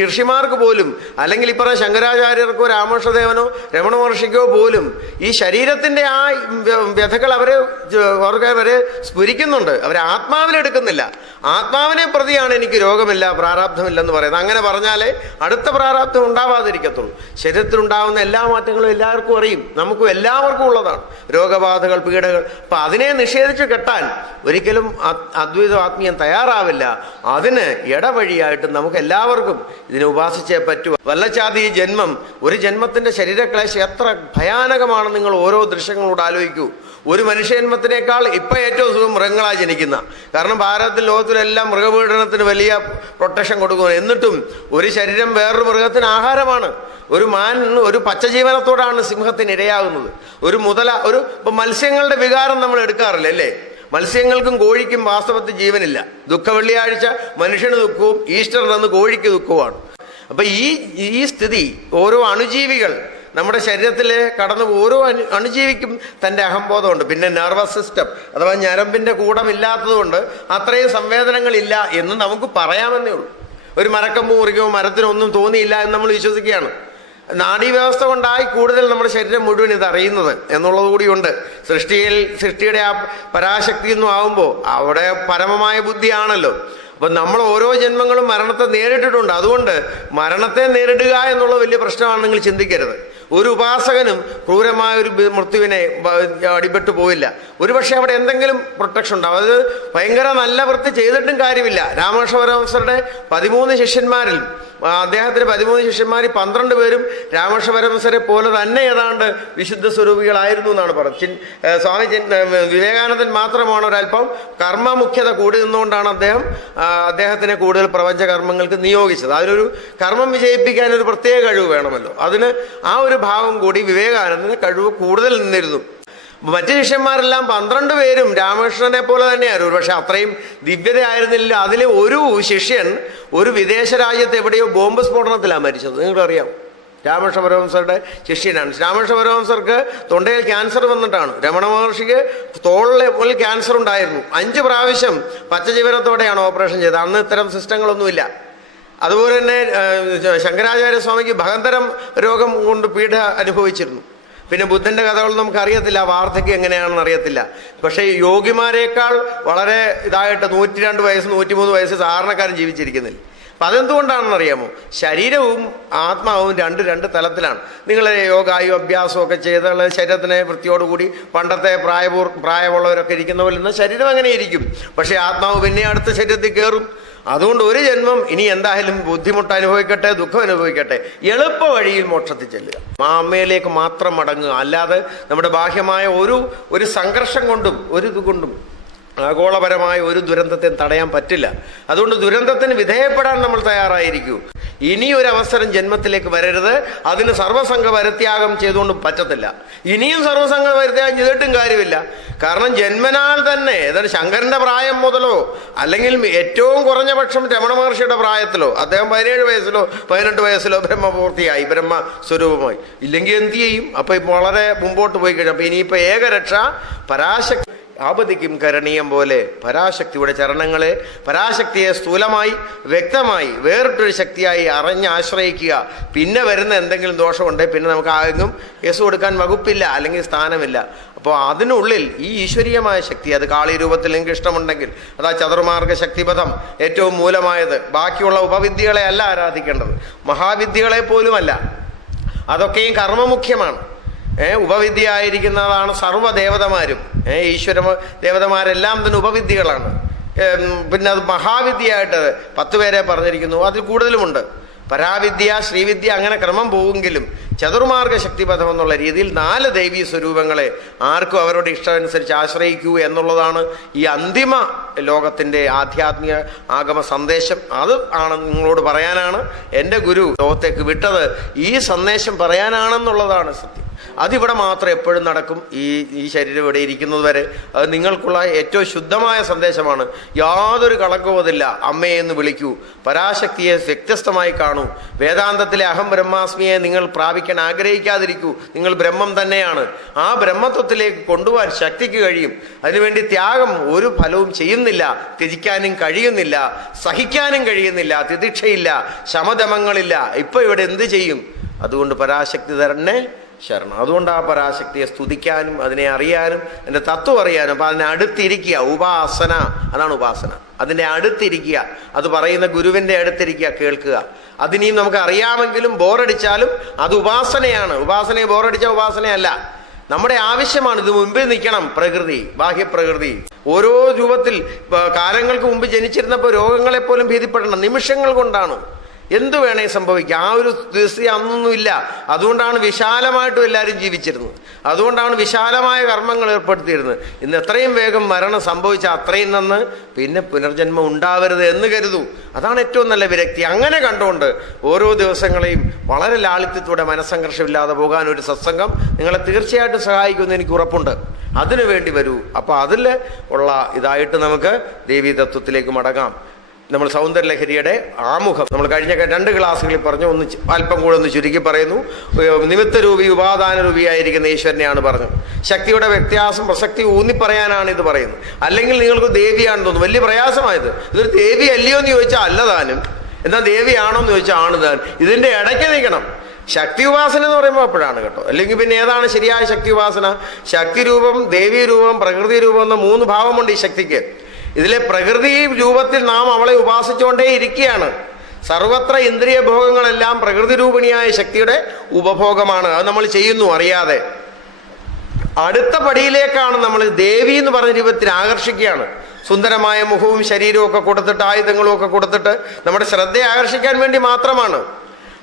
ഋഷിമാർക്ക് പോലും അല്ലെങ്കിൽ ഇപ്പറഞ്ഞ ശങ്കരാചാര്യർക്കോ രാമകൃഷ്ണദേവനോ രമണ മഹർഷിക്കോ പോലും ഈ ശരീരത്തിന്റെ ആ വ്യ- വ്യഥകൾ അവരെ ജ- അവർക്ക് അവരെ സ്ഫുരിക്കുന്നുണ്ട്. അവരെ ആത്മാവിലെടുക്കുന്നില്ല ആത്മാവിനെ പ്രതിയാണ് എനിക്ക് രോഗമില്ല പ്രാരാബ്ധമില്ലെന്ന് പറയുന്നത്. അങ്ങനെ പറഞ്ഞാലേ അടുത്ത പ്രാരാബ്ധം ഉണ്ടാവാതിരിക്കത്തുള്ളൂ. ശരീരത്തിലുണ്ടാവുന്ന എല്ലാ മാറ്റങ്ങളും എല്ലാവർക്കും അറിയും. നമുക്കും എല്ലാവർക്കും ഉള്ളതാണ്. രോഗബാധകൾ പീഡകൾ. അപ്പൊ അതിനെ നിഷേധിച്ച് കെട്ടാൻ ഒരിക്കലും അദ്വൈത ആത്മീയം തയ്യാറാവില്ല. അതിന് ഇടവഴിയായിട്ട് നമുക്ക് എല്ലാവർക്കും ഇതിനെ ഉപാസിച്ചേ പറ്റൂ. വല്ലച്ചാതി ജന്മം ഒരു ജന്മത്തിന്റെ ശരീരക്ലേശം എത്ര ഭയാനകമാണ് നിങ്ങൾ ഓരോ ദൃശ്യങ്ങളോട് ആലോചിക്കൂ. ഒരു മനുഷ്യജന്മത്തിനേക്കാൾ ഇപ്പൊ ഏറ്റവും സുഖം മൃഗങ്ങളാ ജനിക്കുന്ന. കാരണം ഭാരതത്തിൽ ലോകത്തിലെല്ലാം മൃഗപീഡനത്തിന് വലിയ പ്രൊട്ടക്ഷൻ കൊടുക്കുന്നു. എന്നിട്ടും ഒരു ശരീരം വേറൊരു മൃഗത്തിന് ആഹാരമാണ്. ഒരു മാൻ ഒരു പച്ചജീവനത്തോടാണ് സിംഹത്തിന് ഇരയാകുന്നത് ഒരു മുതല ഒരു മത്സ്യങ്ങളുടെ വികാരം നമ്മൾ എടുക്കാറില്ല അല്ലേ? മത്സ്യങ്ങൾക്കും കോഴിക്കും വാസ്തവത്തിൽ ജീവനില്ല. ദുഃഖ വെള്ളിയാഴ്ച മനുഷ്യന് ദുഃഖവും ഈസ്റ്റർ അന്ന് കോഴിക്ക് ദുഃഖവുമാണ്. അപ്പൊ ഈ ഈ സ്ഥിതി ഓരോ അണുജീവികൾ നമ്മുടെ ശരീരത്തിൽ കടന്നു ഓരോ അണു അണുജീവിക്കും തന്റെ അഹംബോധമുണ്ട്. പിന്നെ നെർവസ് സിസ്റ്റം അഥവാ ഞരമ്പിന്റെ കൂടമില്ലാത്തതുകൊണ്ട് അത്രയും സംവേദനങ്ങളില്ല എന്ന് നമുക്ക് പറയാമെന്നേ ഉള്ളൂ. ഒരു മരക്കമ്പ് മുറിക്കോ മരത്തിനൊന്നും തോന്നിയില്ല എന്ന് നമ്മൾ വിശ്വസിക്കുകയാണ്. നാഡീവ്യവസ്ഥ കൊണ്ടായി കൂടുതൽ നമ്മുടെ ശരീരം മുഴുവൻ ഇത് അറിയുന്നത് എന്നുള്ളത് കൂടിയുണ്ട്. സൃഷ്ടിയിൽ സൃഷ്ടിയുടെ ആ പരാശക്തി എന്നും ആവുമ്പോൾ അവിടെ പരമമായ ബുദ്ധിയാണല്ലോ. അപ്പം നമ്മൾ ഓരോ ജന്മങ്ങളും മരണത്തെ നേരിട്ടിട്ടുണ്ട്. അതുകൊണ്ട് മരണത്തെ നേരിടുക എന്നുള്ള വലിയ പ്രശ്നമാണ് നിങ്ങൾ ചിന്തിക്കരുത്. ഒരു ഉപാസകനും ക്രൂരമായ ഒരു മൃത്യുവിനെ അടിപെട്ട് പോയില്ല ഒരുപക്ഷെ അവിടെ എന്തെങ്കിലും പ്രൊട്ടക്ഷൻ ഉണ്ടാവും. അത് ഭയങ്കര നല്ല വൃത്തി ചെയ്തിട്ടും കാര്യമില്ല. രാമകൃഷ്ണ പരമഹംസരുടെ പതിമൂന്ന് ശിഷ്യന്മാരിൽ അദ്ദേഹത്തിന് പതിമൂന്ന് ശിഷ്യന്മാരിൽ പന്ത്രണ്ട് പേരും രാമകൃഷ്ണ പരമഹംസരെ പോലെ തന്നെ ഏതാണ്ട് വിശുദ്ധ സ്വരൂപികളായിരുന്നു എന്നാണ് പറഞ്ഞത്. ചിൻ സ്വാമി വിവേകാനന്ദൻ മാത്രമാണ് ഒരല്പം കർമ്മമുഖ്യത കൂടി നിന്നുകൊണ്ടാണ് അദ്ദേഹം അദ്ദേഹത്തിനെ കൂടുതൽ പ്രപഞ്ച കർമ്മങ്ങൾക്ക് നിയോഗിച്ചത്. അതിനൊരു കർമ്മം വിജയിപ്പിക്കാൻ ഒരു പ്രത്യേക കഴിവ് വേണമല്ലോ. അതിന് ആ ഒരു ഭാവം കൂടി വിവേകാനന്ദന് കഴിവ് കൂടുതൽ നിന്നിരുന്നു. മറ്റു ശിഷ്യന്മാരെല്ലാം പന്ത്രണ്ട് പേരും രാമകൃഷ്ണനെ പോലെ തന്നെയായിരുന്നു. പക്ഷെ അത്രയും ദിവ്യത ആയിരുന്നില്ല അതിൽ ഒരു ശിഷ്യൻ ഒരു വിദേശ രാജ്യത്ത് എവിടെയോ ബോംബ് സ്ഫോടനത്തിലാണ് മരിച്ചത്. നിങ്ങൾക്കറിയാം. രാമകൃഷ്ണ പരമഹംസരുടെ ശിഷ്യനാണ്. രാമകൃഷ്ണ പരമഹംസർക്ക് തൊണ്ടയിൽ ക്യാൻസർ വന്നിട്ടാണ്. രമണ മഹർഷിക്ക് തോളിൽ ക്യാൻസർ ഉണ്ടായിരുന്നു. അഞ്ച് പ്രാവശ്യം പച്ചജീവനത്തോടെയാണ് ഓപ്പറേഷൻ ചെയ്തത്. അന്ന് ഇത്തരം സിസ്റ്റങ്ങളൊന്നുമില്ല. അതുപോലെ തന്നെ ആ, ശങ്കരാചാര്യ സ്വാമിക്ക് ഭഗന്തരം രോഗം കൊണ്ട് പീഡ അനുഭവിച്ചിരുന്നു. പിന്നെ ബുദ്ധന്റെ കഥകൾ നമുക്ക് അറിയത്തില്ല വാർദ്ധക്യം എങ്ങനെയാണെന്ന് അറിയത്തില്ല. പക്ഷേ യോഗിമാരേക്കാൾ വളരെ ഇതായിട്ട് നൂറ്റി രണ്ട് വയസ്സ് നൂറ്റിമൂന്ന് വയസ്സ് സാധാരണക്കാരൻ ജീവിച്ചിരിക്കുന്നില്ല. അപ്പം അതെന്തുകൊണ്ടാണെന്ന് അറിയാമോ? ശരീരവും ആത്മാവും രണ്ട് രണ്ട് തലത്തിലാണ്. നിങ്ങൾ യോഗായും അഭ്യാസവും ഒക്കെ ചെയ്ത ശരീരത്തിനെ വൃത്തിയോടുകൂടി പണ്ടത്തെ പ്രായപൂർ പ്രായമുള്ളവരൊക്കെ ഇരിക്കുന്ന പോലെ ശരീരം അങ്ങനെ ഇരിക്കും പക്ഷേ ആത്മാവ് പിന്നെ അടുത്ത ശരീരത്തിൽ കയറും. അതുകൊണ്ട് ഒരു ജന്മം ഇനി എന്തായാലും ബുദ്ധിമുട്ട് അനുഭവിക്കട്ടെ ദുഃഖം അനുഭവിക്കട്ടെ. എളുപ്പ വഴിയിൽ മോക്ഷത്തിൽ ചെല്ലുക. മാ അമ്മയിലേക്ക് മാത്രം മടങ്ങുക. അല്ലാതെ നമ്മുടെ ബാഹ്യമായ ഒരു ഒരു സംഘർഷം കൊണ്ടും ഒരു ഇത് കൊണ്ടും ആഗോളപരമായ ഒരു ദുരന്തത്തെ തടയാൻ പറ്റില്ല. അതുകൊണ്ട് ദുരന്തത്തിന് വിധേയപ്പെടാൻ നമ്മൾ തയ്യാറായിരിക്കൂ. ഇനി ഒരു അവസരം ജന്മത്തിലേക്ക് വരരുത്. അതിന് സർവസംഘ പരിത്യാഗം ചെയ്തുകൊണ്ട് പറ്റത്തില്ല. ഇനിയും സർവസംഘ പരിത്യാഗം ചെയ്തിട്ടും കാര്യമില്ല. കാരണം ജന്മനാൽ തന്നെ ഏതായാലും ശങ്കരന്റെ പ്രായം മുതലോ അല്ലെങ്കിൽ ഏറ്റവും കുറഞ്ഞ പക്ഷം രമണ മഹർഷിയുടെ പ്രായത്തിലോ അദ്ദേഹം പതിനേഴ് വയസ്സിലോ പതിനെട്ട് വയസ്സിലോ ബ്രഹ്മപൂർത്തിയായി ബ്രഹ്മ സ്വരൂപമായി ഇല്ലെങ്കിൽ എന്ത് ചെയ്യും? അപ്പൊ വളരെ മുമ്പോട്ട് പോയി കഴിഞ്ഞു അപ്പൊ ഇനിയിപ്പോ ഏകരക്ഷ പരാശക്തി ആപതിക്കും കരണീയം പോലെ പരാശക്തിയുടെ ചരണങ്ങളെ പരാശക്തിയെ സ്ഥൂലമായി വ്യക്തമായി വേറിട്ടൊരു ശക്തിയായി അറിഞ്ഞ് ആശ്രയിക്കുക. പിന്നെ വരുന്ന എന്തെങ്കിലും ദോഷമുണ്ടെങ്കിൽ പിന്നെ നമുക്ക് ആരെങ്കിലും കേസ് കൊടുക്കാൻ വകുപ്പില്ല അല്ലെങ്കിൽ സ്ഥാനമില്ല. അപ്പോൾ അതിനുള്ളിൽ ഈ ഈശ്വരീയമായ ശക്തി അത് കാളി രൂപത്തിൽ നിങ്ങൾക്ക് ഇഷ്ടമുണ്ടെങ്കിൽ അതാ ചതുർമാർഗ ശക്തിപഥം ഏറ്റവും മൂലമായത്. ബാക്കിയുള്ള ഉപവിദ്യകളെ അല്ല ആരാധിക്കേണ്ടത്. മഹാവിദ്യകളെ പോലുമല്ല. അതൊക്കെയും കർമ്മമുഖ്യമാണ്. ഏ ഉപവിദ്യ ആയിരിക്കുന്നതാണ് സർവദേവതമാരും. ഏ ഈശ്വര ദേവതമാരെല്ലാം തന്നെ ഉപവിദ്യകളാണ്. പിന്നെ അത് മഹാവിദ്യയായിട്ട് പത്ത് പേരെ പറഞ്ഞിരിക്കുന്നു. അതിൽ കൂടുതലുമുണ്ട്. പരാവിദ്യ ശ്രീവിദ്യ അങ്ങനെ ക്രമം പോവുമെങ്കിലും ചതുർമാർഗ ശക്തിപഥം എന്നുള്ള രീതിയിൽ നാല് ദൈവീ സ്വരൂപങ്ങളെ ആർക്കും അവരുടെ ഇഷ്ടമനുസരിച്ച് ആശ്രയിക്കൂ എന്നുള്ളതാണ് ഈ അന്തിമ ലോകത്തിന്റെ ആധ്യാത്മിക ആഗമ സന്ദേശം. അത് ആണ് നിങ്ങളോട് പറയാനാണ് എന്റെ ഗുരു ലോകത്തേക്ക് വിട്ടത്. ഈ സന്ദേശം പറയാനാണെന്നുള്ളതാണ് സത്യം. അതിവിടെ മാത്രം എപ്പോഴും നടക്കും ഈ ഈ ശരീരം ഇവിടെ ഇരിക്കുന്നത് വരെ. അത് നിങ്ങൾക്കുള്ള ഏറ്റവും ശുദ്ധമായ സന്ദേശമാണ്. യാതൊരു കളങ്കവുമില്ല അമ്മയെ എന്ന് വിളിക്കൂ. പരാശക്തിയെ വ്യത്യസ്തമായി കാണൂ. വേദാന്തത്തിലെ അഹം ബ്രഹ്മാസ്മിയെ നിങ്ങൾ പ്രാപിക്കാൻ ആഗ്രഹിക്കാതിരിക്കൂ. നിങ്ങൾ ബ്രഹ്മം തന്നെയാണ്. ആ ബ്രഹ്മത്വത്തിലേക്ക് കൊണ്ടുപോകാൻ ശക്തിക്ക് കഴിയും. അതിനുവേണ്ടി ത്യാഗം ഒരു ഫലവും ചെയ്യുന്നില്ല. ത്യജിക്കാനും കഴിയുന്നില്ല. സഹിക്കാനും കഴിയുന്നില്ല. തിദിക്ഷയില്ല. ശമദമങ്ങളില്ല ഇപ്പൊ ഇവിടെ എന്ത് ചെയ്യും? അതുകൊണ്ട് പരാശക്തി തന്നെ ശരണം. അതുകൊണ്ട് ആ പരാശക്തിയെ സ്തുതിക്കാനും അതിനെ അറിയാനും എന്റെ തത്വം അറിയാനും. അപ്പം അതിനെ അടുത്തിരിക്കുക. ഉപാസന. അതാണ് ഉപാസന. അതിന്റെ അടുത്തിരിക്കുക. അത് പറയുന്ന ഗുരുവിന്റെ അടുത്തിരിക്കുക. കേൾക്കുക. അതിനെയും നമുക്ക് അറിയാമെങ്കിലും ബോറടിച്ചാലും അത് ഉപാസനയാണ്. ഉപാസനയെ ബോറടിച്ച ഉപാസനയല്ല. നമ്മുടെ ആവശ്യമാണ്. ഇത് മുമ്പിൽ നിൽക്കണം. പ്രകൃതി. ബാഹ്യപ്രകൃതി. ഓരോ രൂപത്തിൽ കാലങ്ങൾക്ക് മുമ്പ് ജനിച്ചിരുന്നപ്പോൾ രോഗങ്ങളെപ്പോലും ഭീതിപ്പെടണം നിമിഷങ്ങൾ കൊണ്ടാണ്. എന്തു വേണേ സംഭവിക്കാം. ആ ഒരു സ്ഥിതി അന്നൊന്നും ഇല്ല അതുകൊണ്ടാണ് വിശാലമായിട്ടും എല്ലാവരും ജീവിച്ചിരുന്നത്. അതുകൊണ്ടാണ് വിശാലമായ കർമ്മങ്ങൾ ഏർപ്പെടുത്തിയിരുന്നത്. ഇന്ന് എത്രയും വേഗം മരണം സംഭവിച്ച അത്രയും നന്ന് പിന്നെ പുനർജന്മം ഉണ്ടാവരുത് എന്ന് കരുതൂ. അതാണ് ഏറ്റവും നല്ല വിരക്തി. അങ്ങനെ കണ്ടുകൊണ്ട് ഓരോ ദിവസങ്ങളെയും വളരെ ലാളിത്യത്തോടെ മനസ്സംഘർഷമില്ലാതെ പോകാൻ ഒരു സത്സംഗം നിങ്ങളെ തീർച്ചയായിട്ടും സഹായിക്കുമെന്ന് എനിക്ക് ഉറപ്പുണ്ട്. അതിനു വേണ്ടി വരൂ. അപ്പോൾ അതിൽ ഉള്ള ഇതായിട്ട് നമുക്ക് ദേവീതത്വത്തിലേക്ക് മടങ്ങാം. നമ്മൾ സൗന്ദര്യലഹരിയുടെ ആമുഖം. നമ്മൾ കഴിഞ്ഞ രണ്ട് ക്ലാസ്സുകളിൽ പറഞ്ഞു ഒന്ന് അല്പം കൂടെ ഒന്ന് ചുരുക്കി പറയുന്നു. നിമിത്തരൂപി നിമിത്ത രൂപി ഉപാദാന രൂപിയായിരിക്കുന്ന ഈശ്വരനെയാണ് പറഞ്ഞത്. ശക്തിയുടെ വ്യത്യാസം പ്രസക്തി ഊന്നിപ്പറയാനാണ് ഇത് പറയുന്നത്. അല്ലെങ്കിൽ നിങ്ങൾക്ക് ദേവിയാണെന്ന് തോന്നുന്നു. വലിയ പ്രയാസമായത്. ഇതൊരു ദേവി അല്ലയോ എന്ന് ചോദിച്ചാൽ അല്ലതാനും എന്നാൽ ദേവിയാണോ എന്ന് ചോദിച്ചാൽ ആണ് താൻ. ഇതിന്റെ ഇടയ്ക്ക് നിൽക്കണം. ശക്തി ഉപാസന എന്ന് പറയുമ്പോൾ അപ്പോഴാണ് കേട്ടോ. അല്ലെങ്കിൽ പിന്നെ ഏതാണ് ശരിയായ ശക്തി ഉപാസന? ശക്തി രൂപം ദേവീ രൂപം പ്രകൃതി രൂപം എന്ന മൂന്ന് ഭാവമുണ്ട് ഈ ശക്തിക്ക്. ഇതിലെ പ്രകൃതി രൂപത്തിൽ നാം അവളെ ഉപാസിച്ചുകൊണ്ടേ ഇരിക്കുകയാണ് സർവത്ര ഇന്ദ്രിയ ഭോഗങ്ങളെല്ലാം പ്രകൃതി രൂപിണിയായ ശക്തിയുടെ ഉപഭോഗമാണ്. അത് നമ്മൾ ചെയ്യുന്നു അറിയാതെ. അടുത്ത പടിയിലേക്കാണ് നമ്മൾ ദേവി എന്ന് പറഞ്ഞ രൂപത്തിൽ ആകർഷിക്കുകയാണ്. സുന്ദരമായ മുഖവും ശരീരവും ഒക്കെ കൊടുത്തിട്ട് ആയുധങ്ങളും ഒക്കെ കൊടുത്തിട്ട് നമ്മുടെ ശ്രദ്ധയെ ആകർഷിക്കാൻ വേണ്ടി മാത്രമാണ്.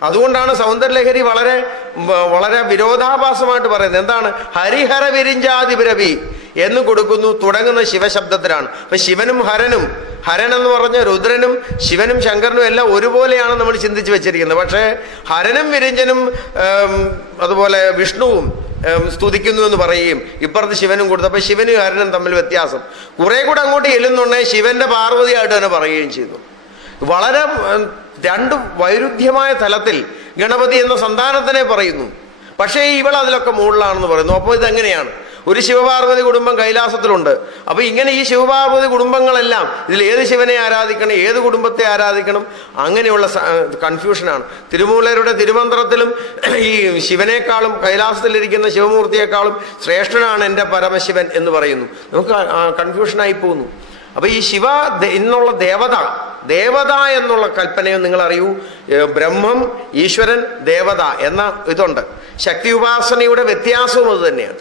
അതുകൊണ്ടാണ് സൗന്ദര്യലഹരി വളരെ വളരെ വിരോധാഭാസമായിട്ട് പറയുന്നത്. എന്താണ്? ഹരിഹര വിരിഞ്ചാതിപുരവി എന്ന് കൊടുക്കുന്നു തുടങ്ങുന്ന ശിവശബ്ദത്തിലാണ്. അപ്പൊ ശിവനും ഹരനും ഹരൻ എന്ന് പറഞ്ഞ രുദ്രനും ശിവനും ശങ്കരനും എല്ലാം ഒരുപോലെയാണ് നമ്മൾ ചിന്തിച്ചു വെച്ചിരിക്കുന്നത്. പക്ഷേ ഹരനും വിരിഞ്ചനും അതുപോലെ വിഷ്ണുവും സ്തുതിക്കുന്നു എന്ന് പറയുകയും ഇപ്പുറത്ത് ശിവനും കൊടുത്തു. അപ്പൊ ശിവനും ഹരനും തമ്മിൽ വ്യത്യാസം. കുറെ കൂടെ അങ്ങോട്ട് എല്ലുന്നുണ്ടെങ്കിൽ ശിവന്റെ പാർവതിയായിട്ട് തന്നെ പറയുകയും ചെയ്തു. വളരെ രണ്ട് വൈരുദ്ധ്യമായ തലത്തിൽ ഗണപതി എന്ന സന്താനത്തിനെ പറയുന്നു. പക്ഷേ ഇവൾ അതിലൊക്കെ മുകളിലാണെന്ന് പറയുന്നു. അപ്പോൾ ഇതെങ്ങനെയാണ്? ഒരു ശിവപാർവതി കുടുംബം കൈലാസത്തിലുണ്ട്. അപ്പൊ ഇങ്ങനെ ഈ ശിവപാർവതി കുടുംബങ്ങളെല്ലാം ഇതിൽ ഏത് ശിവനെ ആരാധിക്കണം ഏത് കുടുംബത്തെ ആരാധിക്കണം അങ്ങനെയുള്ള കൺഫ്യൂഷനാണ് തിരുമൂലരുടെ തിരുമന്ത്രത്തിലും ഈ ശിവനേക്കാളും കൈലാസത്തിലിരിക്കുന്ന ശിവമൂർത്തിയേക്കാളും ശ്രേഷ്ഠനാണ് എന്റെ പരമശിവൻ എന്ന് പറയുന്നു. നമുക്ക് കൺഫ്യൂഷനായി പോകുന്നു. അപ്പൊ ഈ ശിവ എന്നുള്ള ദേവത ദേവത എന്നുള്ള കൽപ്പനയും നിങ്ങൾ അറിയൂ ബ്രഹ്മം ഈശ്വരൻ ദേവത എന്ന ഇതുണ്ട്. ശക്തി ഉപാസനയുടെ വ്യത്യാസവും അത് തന്നെയാണ്.